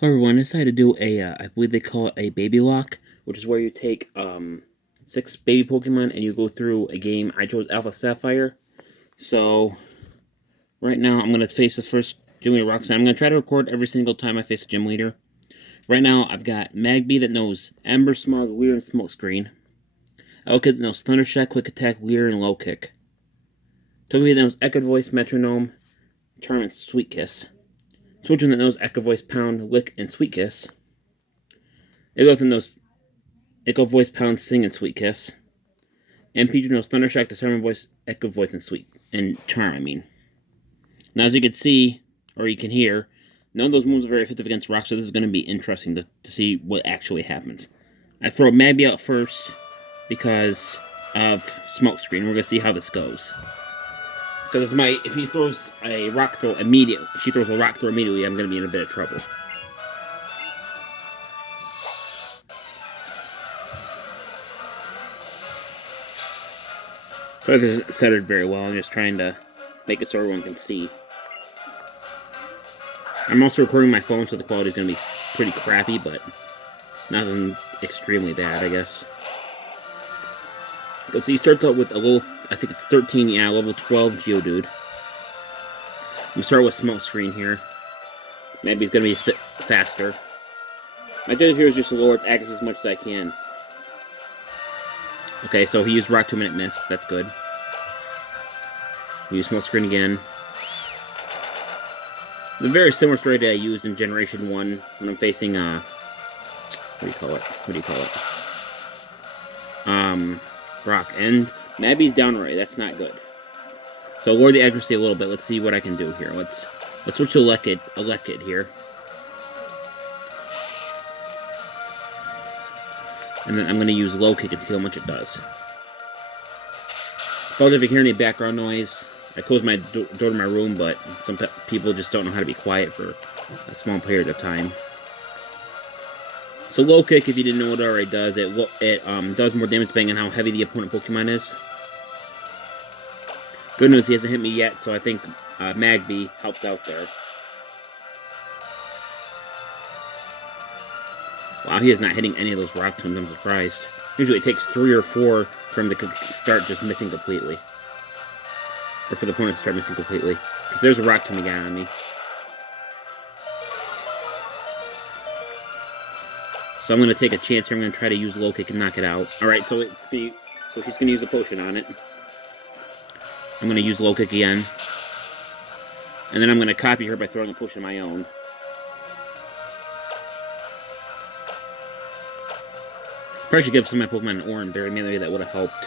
Hi everyone, I decided to do I believe they call it a baby lock, which is where you take 6 baby Pokemon and you go through a game. I chose Alpha Sapphire, so right now I'm gonna face the first gym leader Roxanne. I'm gonna try to record every single time I face a gym leader. Right now I've got Magby that knows Ember, Smog, Leer, and Smokescreen. Elkid that knows Thunder Shock, Quick Attack, Leer, and Low Kick. Togepi that knows Echo Voice, Metronome, Charm, and Sweet Kiss. Switchman that knows Echo Voice, Pound, Lick, and Sweet Kiss. Igloo that knows Echo Voice, Pound, Sing, and Sweet Kiss. And Pichu knows Thundershock, Disarming Voice, Echo Voice, and Charm, I mean. Now, as you can see, or you can hear, none of those moves are very effective against Rock, so this is going to be interesting to see what actually happens. I throw Magby out first because of Smokescreen. We're going to see how this goes. Because if he throws a rock throw immediately, if she throws a rock throw immediately, I'm going to be in a bit of trouble. So this is centered very well. I'm just trying to make it so everyone can see. I'm also recording my phone, so the quality is going to be pretty crappy, but nothing extremely bad, I guess. So he starts out with a little, I think it's 13, yeah, level 12 Geodude. I'm going to start with Smokescreen here. Maybe he's going to be a bit faster. My objective here is just to lower its accuracy as much as I can. Okay, so he used Rock 2-minute miss. That's good. Use Smokescreen again. The very similar strategy I used in Generation 1 when I'm facing, what do you call it? Rock. And Magby's downright. That's not good. So I'll lower the accuracy a little bit. Let's see what I can do here. Let's switch to Elekid here. And then I'm going to use Low Kick and see how much it does. Apologize if you hear any background noise. I closed my door to my room, but some people just don't know how to be quiet for a small period of time. So Low Kick, if you didn't know what it already does, it does more damage depending on how heavy the opponent Pokemon is. Good news, he hasn't hit me yet, so I think Magby helped out there. Wow, he is not hitting any of those Rock Tombs, I'm surprised. Usually it takes 3 or 4 for him to start just missing completely. Or for the opponent to start missing completely. Because there's a Rock Tomb again on me. So I'm going to take a chance here. I'm going to try to use Low Kick and knock it out. Alright, so she's going to use a potion on it. I'm going to use Low Kick again. And then I'm going to copy her by throwing a potion of my own. Probably should give some of my Pokemon an Orange Berry. Maybe that would have helped.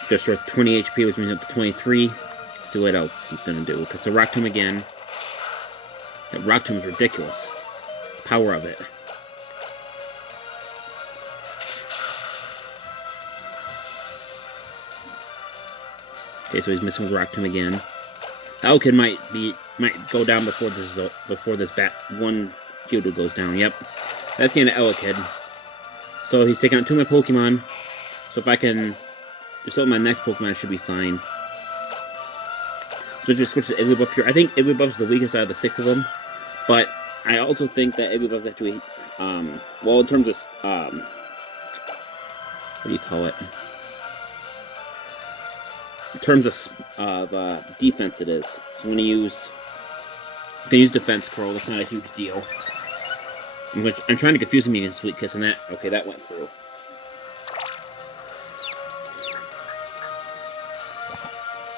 It's going to store 20 HP, which means up to 23. Let's see what else he's going to do. Because the Rock Tomb again. That Rock Tomb is ridiculous. Power of it. Okay, so he's missing with Rock Tomb again. Elkid might go down before this one Geodude goes down. Yep. That's the end of Elkid. So he's taking out 2 of my Pokemon. So if I can just hold my next Pokemon, I should be fine. So just switch to Igglybuff here. I think Igglybuff is the weakest out of the 6 of them. But I also think that Igglybuff is actually, well, in terms of, what do you call it? In terms of defense, it is. So I'm going to use Defense Curl. That's not a huge deal. I'm trying to confuse him using Sweet Kiss, and that went through.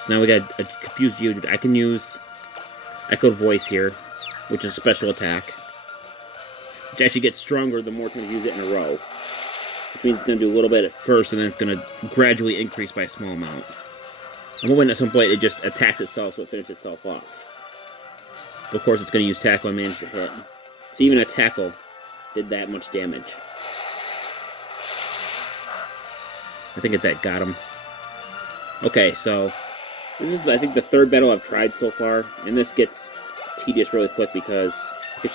So now we got a confused Geodude. I can use Echo Voice here, which is a special attack. Which actually gets stronger the more times you use it in a row. Which means it's going to do a little bit at first, and then it's going to gradually increase by a small amount. I'm hoping at some point it just attacks itself so it finishes itself off. But of course, it's going to use Tackle and manage to hit. So even a Tackle did that much damage. I think that got him. Okay, so this is, I think, the 3rd battle I've tried so far, and this gets tedious really quick because it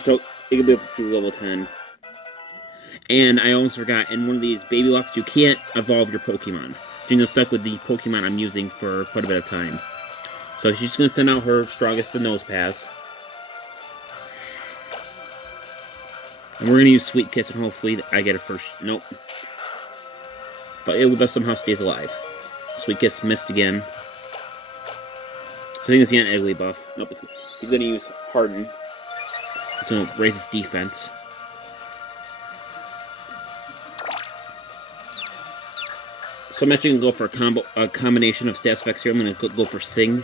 can be up to level 10. And I almost forgot, in one of these baby locks, you can't evolve your Pokemon. So you're stuck with the Pokemon I'm using for quite a bit of time. So she's just going to send out her strongest, the Nosepass. And we're gonna use Sweet Kiss, and hopefully I get it first. Nope. But it somehow stays alive. Sweet Kiss missed again. So I think it's the Ugly buff. Nope, he's gonna use Harden. It's gonna raise his defense. So I'm actually gonna go for a combination of status effects here. I'm gonna go for Sing.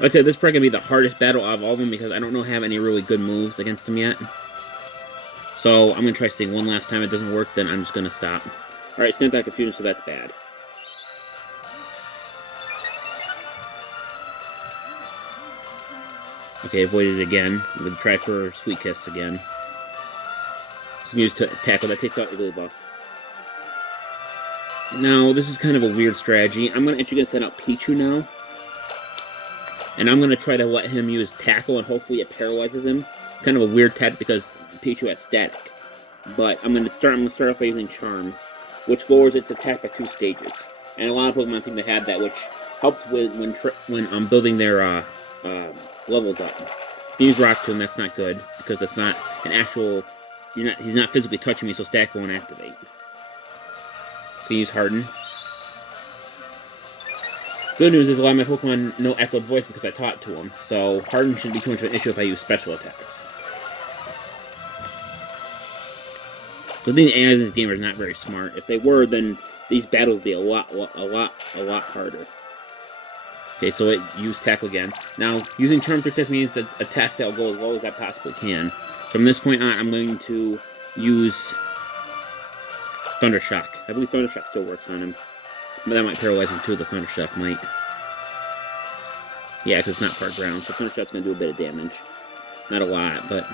I'd say this is probably gonna be the hardest battle out of all of them because I don't have any really good moves against him yet. So I'm gonna try Sing one last time. If it doesn't work, then I'm just gonna stop. Alright, Snapback Confusion, so that's bad. Okay, avoided it again. I'm gonna try for Sweet Kiss again. Just use Tackle, that takes out Igloo buff. Now, this is kind of a weird strategy. I'm actually gonna send out Pichu now. And I'm gonna try to let him use Tackle and hopefully it paralyzes him. Kind of a weird tactic because Pichu has static. But I'm gonna start off by using Charm, which lowers its attack by 2 stages. And a lot of Pokemon seem to have that, which helps with when I'm building their levels up. So use Rock Tomb, that's not good because it's not an actual. He's not physically touching me, so Static won't activate. So use Harden. Good news is a lot of my Pokemon know Echoed Voice because I taught it to them. So Harden shouldn't be too much of an issue if I use special attacks. But the AI in this game are not very smart. If they were, then these battles would be a lot harder. Okay, so it used Tackle again. Now, using Charm Trick Test means that attacks that will go as low as I possibly can. From this point on, I'm going to use Thunder Shock. I believe Thunder Shock still works on him. But that might paralyze him too, the Thunder Shock might. Yeah, because it's not part ground, so Thunder Shock's going to do a bit of damage. Not a lot, but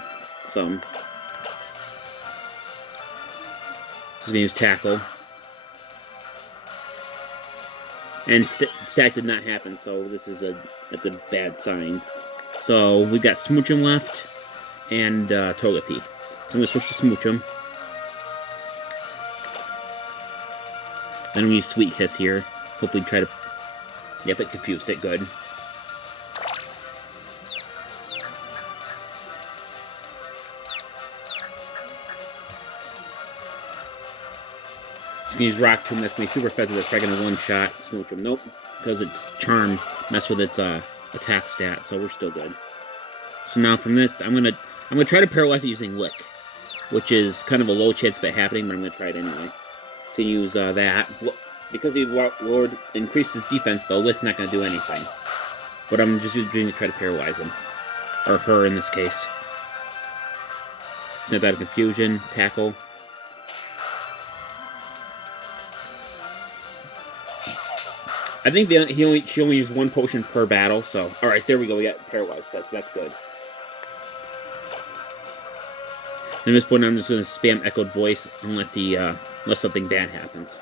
some. Just going to use Tackle. And Stack did not happen, so that's a bad sign. So we got Smoochum left. And Togepi. So I'm going to switch to Smoochum. Then I'm going to use Sweet Kiss here. Hopefully try to... Yep, it confused it. Good. I'm going to use Rock Tomb. That's going to be super effective. That's probably going to one-shot Smoochum. Nope. Because its Charm messed with its attack stat, so we're still good. So now from this, I'm gonna try to paralyze it using Lick, which is kind of a low chance of it happening, but I'm gonna try it anyway. To use that. Because he increased his defense, though, Lick's not gonna do anything. But I'm just doing it to try to paralyze him. Or her, in this case. Snap out of Confusion, Tackle. I think she only used 1 potion per battle, so... Alright, there we go, we got paralyzed. That's good. And at this point, I'm just going to spam Echoed Voice unless something bad happens.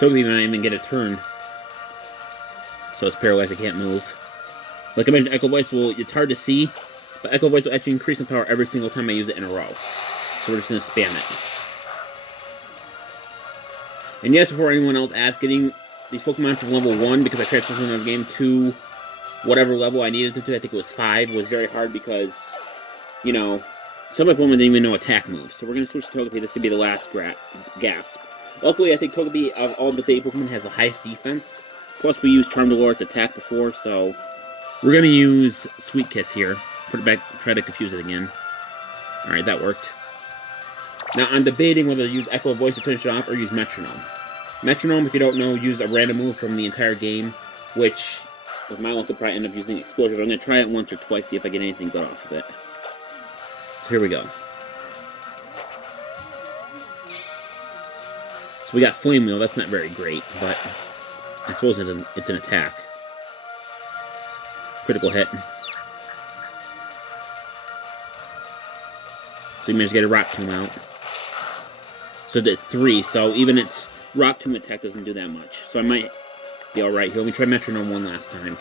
Togepi might even get a turn. So it's paralyzed, I can't move. Like I mentioned, Echo Voice it's hard to see, but Echo Voice will actually increase in power every single time I use it in a row. So we're just going to spam it. And yes, before anyone else asks, getting these Pokemon from level 1, because I transferred from another game, to whatever level I needed to, I think it was 5, was very hard because... You know, some of my Pokemon didn't even know attack moves. So we're going to switch to Togepi. This could be the last gasp. Luckily, I think Togepi, of all the baby Pokemon, has the highest defense. Plus, we used Charm to lower its attack before, so... We're going to use Sweet Kiss here. Put it back, try to confuse it again. Alright, that worked. Now, I'm debating whether to use Echo Voice to finish it off or use Metronome. Metronome, if you don't know, use a random move from the entire game, which, with my luck, will probably end up using Explosion, but I'm going to try it once or twice, see if I get anything good off of it. Here we go. So we got Flame Wheel. That's not very great, but I suppose it's an attack. Critical hit. So you managed to get a Rock Tomb out. So it did 3, so even its Rock Tomb attack doesn't do that much. So I might be alright here. Let me try Metronome one last time.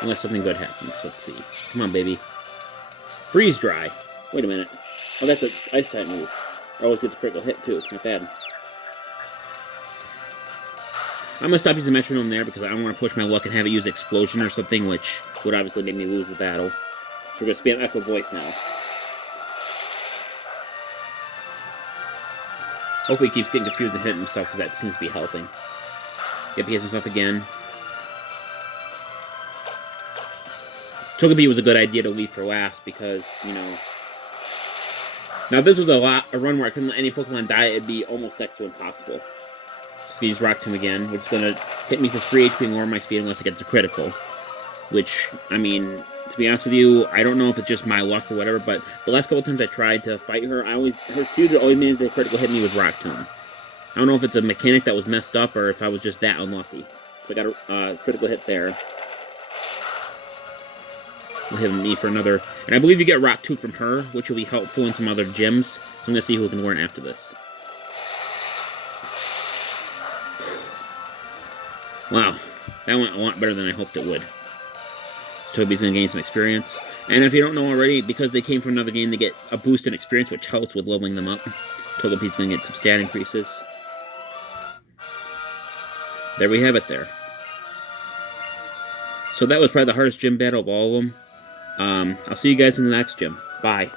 Unless something good happens. Let's see. Come on, baby. Freeze Dry. Wait a minute. Oh, that's an Ice type move. Always gets a critical hit, too. Not bad. I'm gonna stop using metronome there because I don't want to push my luck and have it use explosion or something, which would obviously make me lose the battle. So we're gonna spam echo voice now. Hopefully he keeps getting confused and hitting himself because that seems to be helping. Yep, he hits himself again. Togepi was a good idea to leave for last because, you know... Now, if this was a run where I couldn't let any Pokemon die, it'd be almost next to impossible. Just gonna use Rock Tomb again, which is gonna hit me for 3 HP and lower my speed unless it gets a critical. Which, I mean, to be honest with you, I don't know if it's just my luck or whatever, but the last couple times I tried to fight her, her future always managed to critical hit me with Rock Tomb. I don't know if it's a mechanic that was messed up or if I was just that unlucky. So I got a critical hit there. We'll hit me for another. And I believe you get Rock Tomb from her, which will be helpful in some other gyms. So I'm going to see who can learn after this. Wow. That went a lot better than I hoped it would. Togepi's going to gain some experience. And if you don't know already, because they came from another game, they get a boost in experience, which helps with leveling them up. Togepi's going to get some stat increases. There we have it there. So that was probably the hardest gym battle of all of them. I'll see you guys in the next gym. Bye.